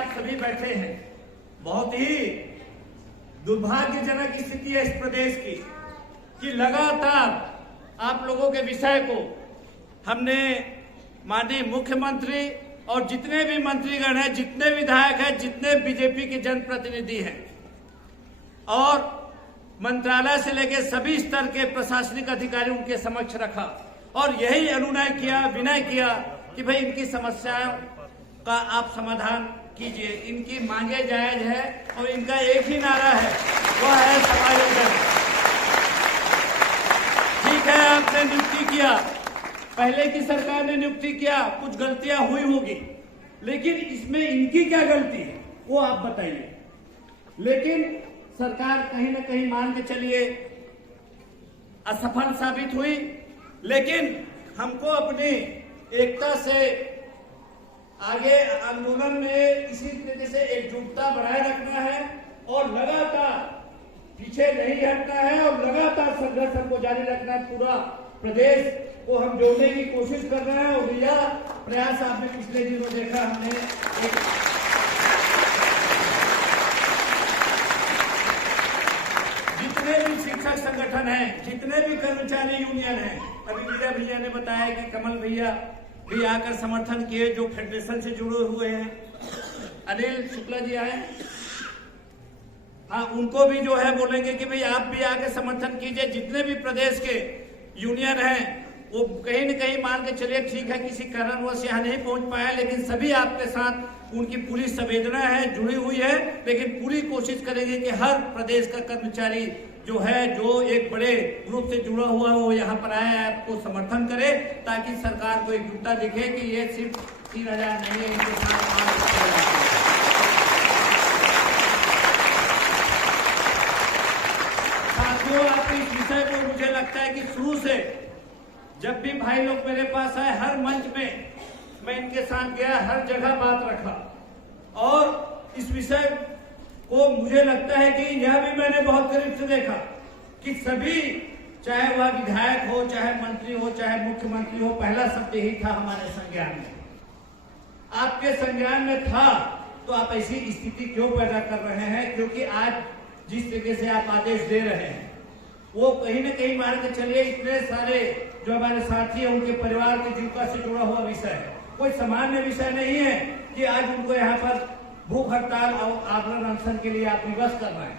आप सभी बैठे हैं, बहुत ही दुर्भाग्यजनक स्थिति है इस प्रदेश की कि लगातार आप लोगों के विषय को हमने माननीय मुख्यमंत्री और जितने भी मंत्रीगण हैं, जितने विधायक हैं, जितने बीजेपी के जनप्रतिनिधि हैं और मंत्रालय से लेकर सभी स्तर के प्रशासनिक अधिकारी उनके समक्ष रखा और यही अनुनय किया, विनय किया कि भाई इनकी समस्याओं का आप समाधान कीजिए, इनकी मांगे जायज है और इनका एक ही नारा है, वह है समायोजन। ठीक है, आपने नियुक्ति किया, पहले की सरकार ने नियुक्ति किया, कुछ गलतियां हुई होगी, लेकिन इसमें इनकी क्या गलती है वो आप बताइए। लेकिन सरकार कहीं ना कहीं मान के चलिए असफल साबित हुई, लेकिन हमको अपनी एकता से आगे आंदोलन में इसी तरीके से एकजुटता बनाए रखना है और लगातार पीछे नहीं हटना है और लगातार संघर्ष हमको जारी रखना है। पूरा प्रदेश को हम जोड़ने की कोशिश कर रहे हैं और यह प्रयास आपने पिछले दिनों देखा। हमने जितने भी शिक्षक संगठन हैं, जितने भी कर्मचारी यूनियन हैं, अभी मीरा भैया ने बताया कि कमल भैया भी आकर समर्थन किए जो फेडरेशन से जुड़े हुए हैं, अनिल शुक्ला जी आए, हाँ उनको भी जो है बोलेंगे कि भाई आप भी आके समर्थन कीजिए। जितने भी प्रदेश के यूनियन हैं वो कहीं न कहीं मान के चलिए ठीक है किसी कारणवश यहाँ नहीं पहुंच पाया, लेकिन सभी आपके साथ उनकी पूरी संवेदना है, जुड़ी हुई है, लेकिन पूरी कोशिश करेंगे कि हर प्रदेश का कर्मचारी जो है, जो एक बड़े ग्रुप से जुड़ा हुआ है, वो यहाँ पर आए आपको समर्थन करे ताकि सरकार को एकजुटता दिखे कि ये सिर्फ 3000 नहीं है, इनके साथ साथियों। आपके इस विषय को मुझे लगता है कि शुरू से जब भी भाई लोग मेरे पास आए, हर मंच में मैं इनके साथ गया, हर जगह बात रखा और इस विषय को मुझे लगता है कि यह भी मैंने बहुत करीब से देखा कि सभी, चाहे वह विधायक हो, चाहे मंत्री हो, चाहे मुख्यमंत्री हो, पहला शब्द यही था हमारे संज्ञान में। आपके संज्ञान में था तो आप ऐसी स्थिति क्यों पैदा कर रहे हैं? क्योंकि आज जिस तरीके से आप आदेश दे रहे हैं वो कहीं न कहीं मान के चलिए इतने सारे जो हमारे साथी हैं उनके परिवार की जीविका से जुड़ा हुआ विषय है, कोई सामान्य विषय नहीं है कि आज उनको यहाँ पर भूख हड़ताल और आंदोलन अनशन के लिए आप विवश कर रहे हैं।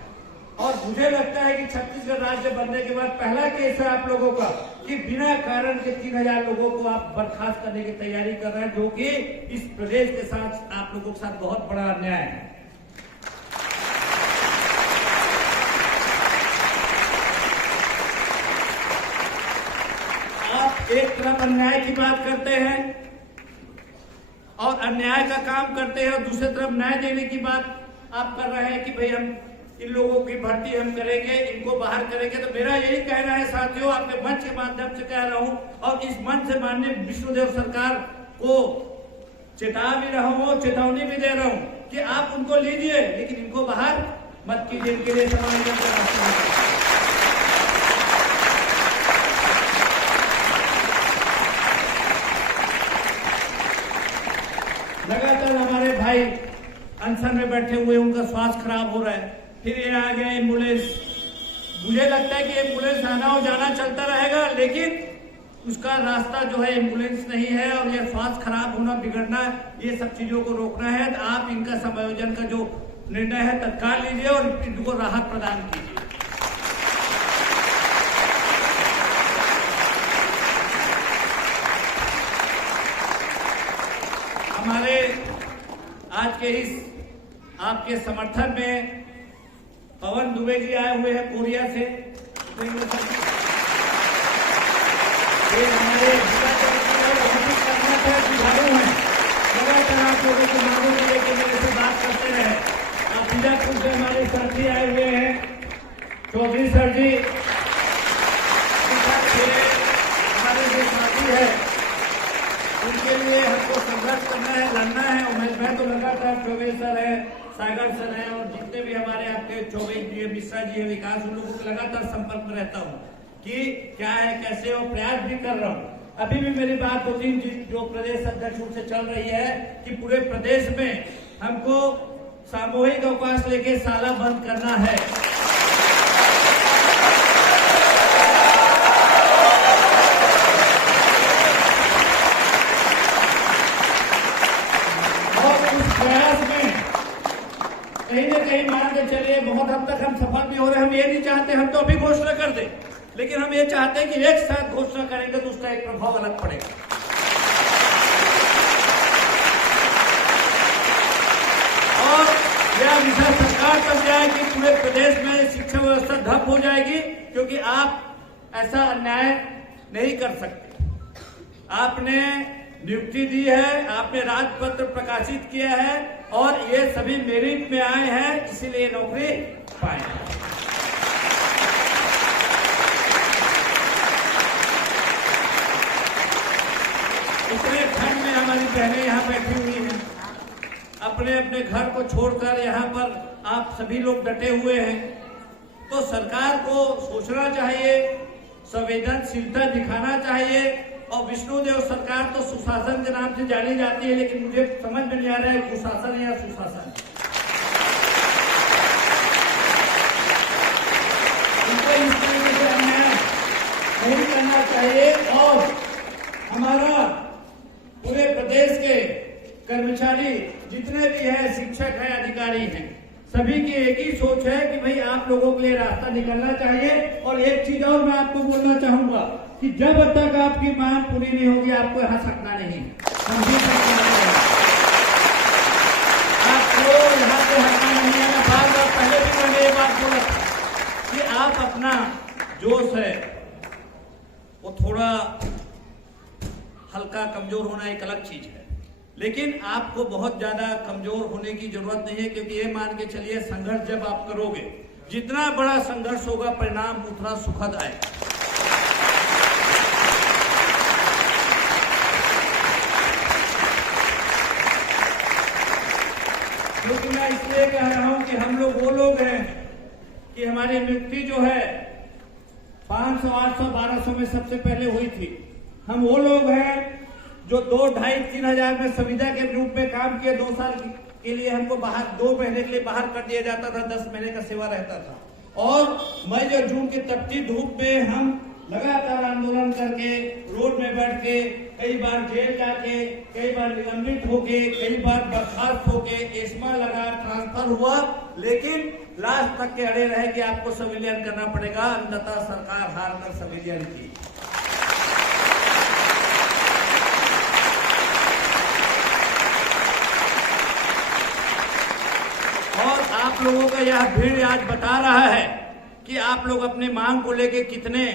और मुझे लगता है कि छत्तीसगढ़ राज्य बनने के बाद पहला केस है आप लोगों का कि बिना कारण के 3000 लोगों को आप बर्खास्त करने की तैयारी कर रहे हैं, जो कि इस प्रदेश के साथ आप लोगों के साथ बहुत बड़ा अन्याय है। आप एक तरफ अन्याय की बात करते हैं और अन्याय का काम करते हैं और दूसरी तरफ न्याय देने की बात आप कर रहे हैं कि भाई हम इन लोगों की भर्ती हम करेंगे, इनको बाहर करेंगे। तो मेरा यही कहना है साथियों, आपके मंच के माध्यम से कह रहा हूं और इस मंच से माननीय विष्णुदेव सरकार को चेता भी रहा हूं, चेतावनी भी दे रहा हूं कि आप उनको लीजिए लेकिन इनको बाहर मत कीजिए, इनके लिए समायोजन का रास्ता। लगातार हमारे भाई अनशन में बैठे हुए, उनका स्वास्थ्य खराब हो रहा है, फिर ये आ गया एम्बुलेंस। मुझे लगता है कि एम्बुलेंस आना और जाना चलता रहेगा, लेकिन उसका रास्ता जो है एम्बुलेंस नहीं है और ये स्वास्थ्य खराब होना, बिगड़ना, ये सब चीजों को रोकना है। तो आप इनका समायोजन का जो निर्णय है तत्काल लीजिए और इनको राहत प्रदान कीजिए। हमारे आज के इस आपके समर्थन में पवन दुबे जी आए हुए हैं कोरिया से। ये हमारे विधायक हैं, लगातार आप लोगों की मांगों को लेकर मेरे से बात करते रहे। आप बीजापुर से हमारे साथी आए हुए हैं, चौधरी सर जी, हमारे जो साथी है उनके लिए हमको संघर्ष करना है, लड़ना है। और मैं तो लगातार चौबे सर है, सागर सर है और जितने भी हमारे आपके चौबे जी, मिश्रा जी है, विकास, उन लोगों के लगातार संपर्क में रहता हूँ कि क्या है, कैसे, और प्रयास भी कर रहा हूँ। अभी भी मेरी बात 2-3 जो प्रदेश अध्यक्ष से चल रही है कि पूरे प्रदेश में हमको सामूहिक अवकाश लेके साला बंद करना है। और उस प्रयास में कहीं न कहीं मान के चलिए बहुत हद तक हम सफल भी हो रहे हैं। हम ये नहीं चाहते हम तो अभी घोषणा कर दें, लेकिन हम ये चाहते हैं कि एक साथ घोषणा करेंगे तो उसका एक प्रभाव अलग पड़ेगा। और यह विषय सरकार तक जाए कि पूरे प्रदेश में शिक्षा व्यवस्था ठप हो जाएगी, क्योंकि आप ऐसा अन्याय नहीं कर सकते। आपने नियुक्ति दी है, आपने राजपत्र प्रकाशित किया है और ये सभी मेरिट में आए हैं, इसीलिए नौकरी पाए। उत्तराखंड में हमारी बहनें यहाँ बैठी हुई हैं, अपने अपने घर को छोड़कर यहाँ पर आप सभी लोग डटे हुए हैं। तो सरकार को सोचना चाहिए, संवेदनशीलता दिखाना चाहिए। और विष्णुदेव सरकार तो सुशासन के नाम से जानी जाती है, लेकिन मुझे समझ में नहीं आ रहा है कुशासन या सुशासन। इनको इस तरीके से अन्याय नहीं करना चाहिए। और हमारा पूरे प्रदेश के कर्मचारी जितने भी हैं, शिक्षक हैं, अधिकारी हैं, सभी की एक ही सोच है कि भाई आप लोगों के लिए रास्ता निकलना चाहिए। और एक चीज और मैं आपको बोलना चाहूंगा कि जब तक आपकी मांग पूरी नहीं होगी आपको यहाँ सकना नहीं, आपको यहाँ से हटना नहीं है। बार बार पहले भी मैंने ये बात बोला था कि आप अपना जोश है वो थोड़ा हल्का कमजोर होना एक अलग चीज है, लेकिन आपको बहुत ज्यादा कमजोर होने की जरूरत नहीं है। क्योंकि ये मान के चलिए संघर्ष जब आप करोगे, जितना बड़ा संघर्ष होगा परिणाम उतना सुखद आएगा। क्योंकि मैं इसलिए कह रहा हूं कि हम लोग वो लोग हैं कि हमारी नियुक्ति जो है 500, 800, 1200 में सबसे पहले हुई थी। हम वो लोग हैं जो 2, 2,500, 3,000 में संविदा के रूप में काम किए। 2 साल के लिए हमको बाहर 2 महीने के लिए बाहर कर दिया जाता था, 10 महीने का सेवा रहता था। और मई और जून की तपती धूप में हम लगातार आंदोलन करके, रोड में बैठ के, कई बार जेल जाके, कई बार निलंबित होके, कई बार बर्खास्त होके, एस्मा लगा, ट्रांसफर हुआ, लेकिन लास्ट तक के अड़े रहे कि आपको संविलियन करना पड़ेगा। अंततः सरकार हार कर संविलियन की। और आप लोगों का यह भीड़ आज बता रहा है कि आप लोग अपने मांग को लेके कितने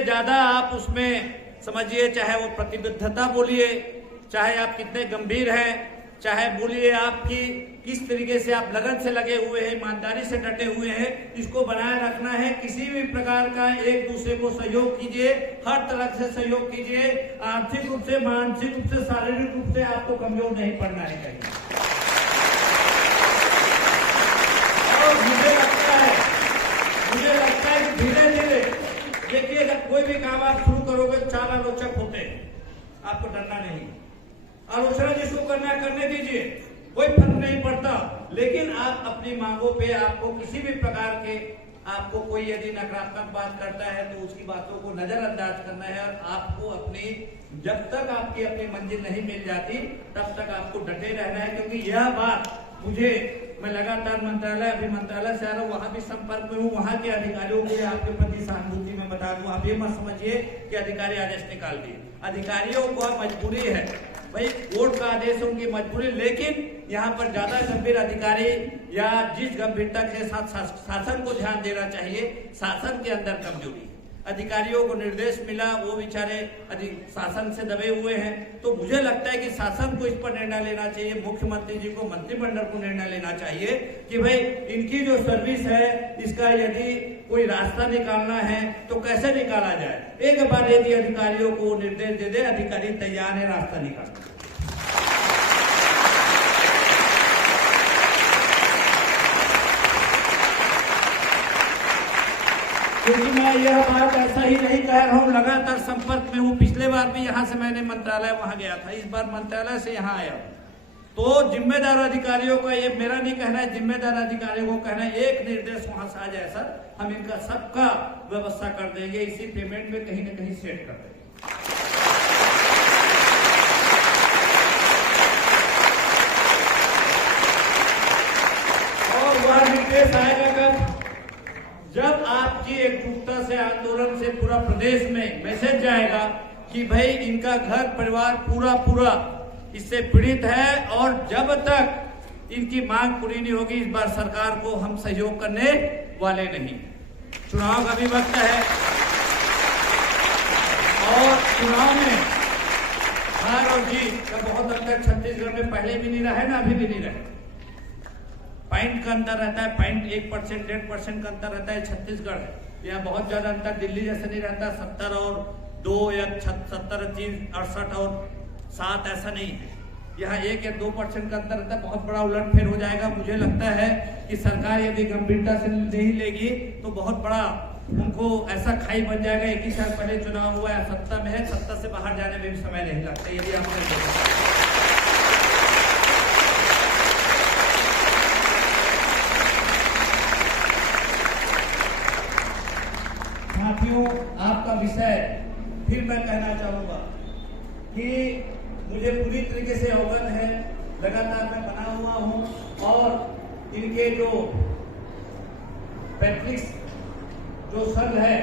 ज्यादा आप उसमें समझिए, चाहे वो प्रतिबद्धता बोलिए, चाहे आप कितने गंभीर हैं, चाहे बोलिए आपकी किस तरीके से आप लगन से लगे हुए हैं, ईमानदारी से डटे हुए हैं, इसको बनाए रखना है। किसी भी प्रकार का एक दूसरे को सहयोग कीजिए, हर तरह से सहयोग कीजिए। आर्थिक रूप से, मानसिक रूप से, शारीरिक रूप से आपको कमजोर नहीं पड़ना है कहीं। और मुझे लगता है कि धीरे धीरे देखिए, अगर कोई भी काम आप शुरू करोगे 4 आलोचक होते हैं, आपको डरना नहीं। आलोचना जिसको करना है करने दीजिए, कोई फर्क नहीं पड़ता। लेकिन आप अपनी मांगों पे आपको किसी भी प्रकार के आपको कोई यदि नकारात्मक बात करता है तो उसकी बातों को नजरअंदाज करना है। और आपको अपनी जब तक आपकी अपनी मंजिल नहीं मिल जाती तब तक आपको डटे रहना है। क्योंकि यह बात मैं लगातार मंत्रालय से आ रहा हूँ, वहां भी संपर्क में हूँ, वहां के अधिकारियों को आपके प्रति सहानुभूति में बता दूं। आप ये मत समझिए कि अधिकारी आदेश निकाल दिए, अधिकारियों को मजबूरी है भाई, कोर्ट का आदेश है उनकी मजबूरी। लेकिन यहाँ पर ज्यादा गंभीर अधिकारी या जिस गंभीरता के साथ शासन को ध्यान देना चाहिए, शासन के अंदर कमजोरी है। अधिकारियों को निर्देश मिला, वो बेचारे शासन से दबे हुए हैं। तो मुझे लगता है कि शासन को इस पर निर्णय लेना चाहिए, मुख्यमंत्री जी को, मंत्रिमंडल को निर्णय लेना चाहिए कि भाई इनकी जो सर्विस है इसका यदि कोई रास्ता निकालना है तो कैसे निकाला जाए। एक बार यदि अधिकारियों को निर्देश दे दे, अधिकारी तैयार है रास्ता निकालने। तो क्योंकि मैं यह बात ऐसा ही नहीं कह रहा हूँ, लगातार संपर्क में हूँ। पिछले बार भी यहाँ से मैंने मंत्रालय वहाँ गया था, इस बार मंत्रालय से यहाँ आया। तो जिम्मेदार अधिकारियों का, ये मेरा नहीं कहना है, जिम्मेदार अधिकारियों को कहना है, एक निर्देश वहां से आ जाए सर, हम इनका सबका व्यवस्था कर देंगे, इसी पेमेंट में कहीं न कहीं सेट कर देंगे। और वह निर्देश आएगा कब? जब आपकी एकजुटता से, आंदोलन से पूरा प्रदेश में मैसेज जाएगा कि भाई इनका घर परिवार पूरा इससे पीड़ित है, और जब तक इनकी मांग पूरी नहीं होगी, इस बार सरकार को हम सहयोग करने वाले नहीं। चुनाव का भी वक्त है, और चुनाव में हार और जीत का बहुत अंतर छत्तीसगढ़ में पहले भी नहीं रहा है ना, अभी भी नहीं रहा। पॉइंट का अंतर रहता है, 0.1%, 1.5% का अंतर रहता है। छत्तीसगढ़ यहाँ बहुत ज्यादा अंतर दिल्ली जैसे नहीं रहता, 70 और 2 या 70, 3, 68 और 7 ऐसा नहीं है। यहाँ 1 या 2% का अंतर रहता है, बहुत बड़ा उलटफेर हो जाएगा। मुझे लगता है कि सरकार यदि गंभीरता से नहीं लेगी तो बहुत बड़ा उनको ऐसा खाई बन जाएगा। 1 ही साल पहले चुनाव हुआ है, सत्ता में है, सत्ता से बाहर जाने में भी समय नहीं लगता। यदि आपने साथियों, आपका विषय फिर मैं कहना चाहूंगा कि मुझे पूरी तरीके से अवगत है, लगातार मैं बना हुआ हूं, और इनके जो पैट्रिक्स जो संघ है,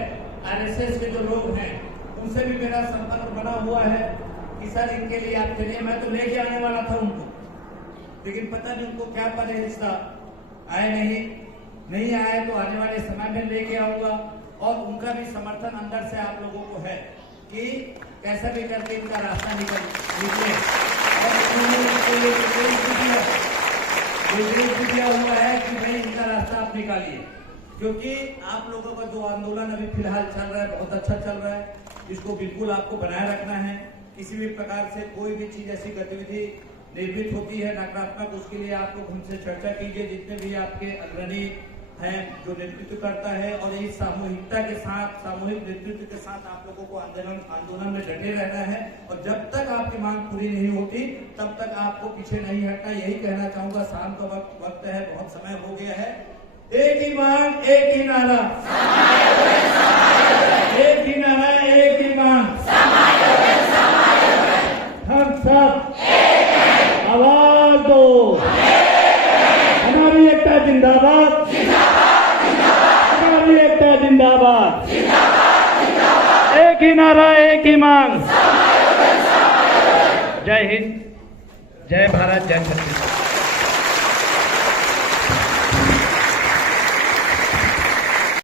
आरएसएस के जो लोग हैं, उनसे भी मेरा संपर्क बना हुआ है कि सर इनके लिए आप चलिए। मैं तो लेके आने वाला था उनको, लेकिन पता नहीं उनको क्या पता रिश्ता आए नहीं आए, तो आने वाले समय में लेके आऊंगा। और उनका भी समर्थन अंदर से आप लोगों को है कि कैसा भी करके इनका रास्ता निकले, और भी दिया हुआ है कि भाई इनका रास्ता आप निकालिए, क्योंकि आप लोगों का जो आंदोलन अभी फिलहाल चल रहा है बहुत अच्छा चल रहा है, इसको बिल्कुल आपको बनाए रखना है। किसी भी प्रकार से कोई भी चीज ऐसी गतिविधि निर्मित होती है नकारात्मक, उसके लिए आप लोग हमसे चर्चा कीजिए, जितने भी आपके अग्रणी हैं जो नेतृत्व करता है, और इस सामूहिकता के साथ, सामूहिक नेतृत्व के साथ आप लोगों को आंदोलन में डटे रहना है। और जब तक आपकी मांग पूरी नहीं होती तब तक आपको पीछे नहीं हटना। यही कहना चाहूंगा। शाम का वक्त है, बहुत समय हो गया है। एक ही मांग, एक ही नारा, एक ही नारा, एक ही मांग, हम सब आवाज दो, हमारी एकता जिंदाबाद, हमारी एकता जिंदाबाद, एक ही नारा, एक ही मांग। जय हिंद, जय भारत, जय छत्तीसगढ़।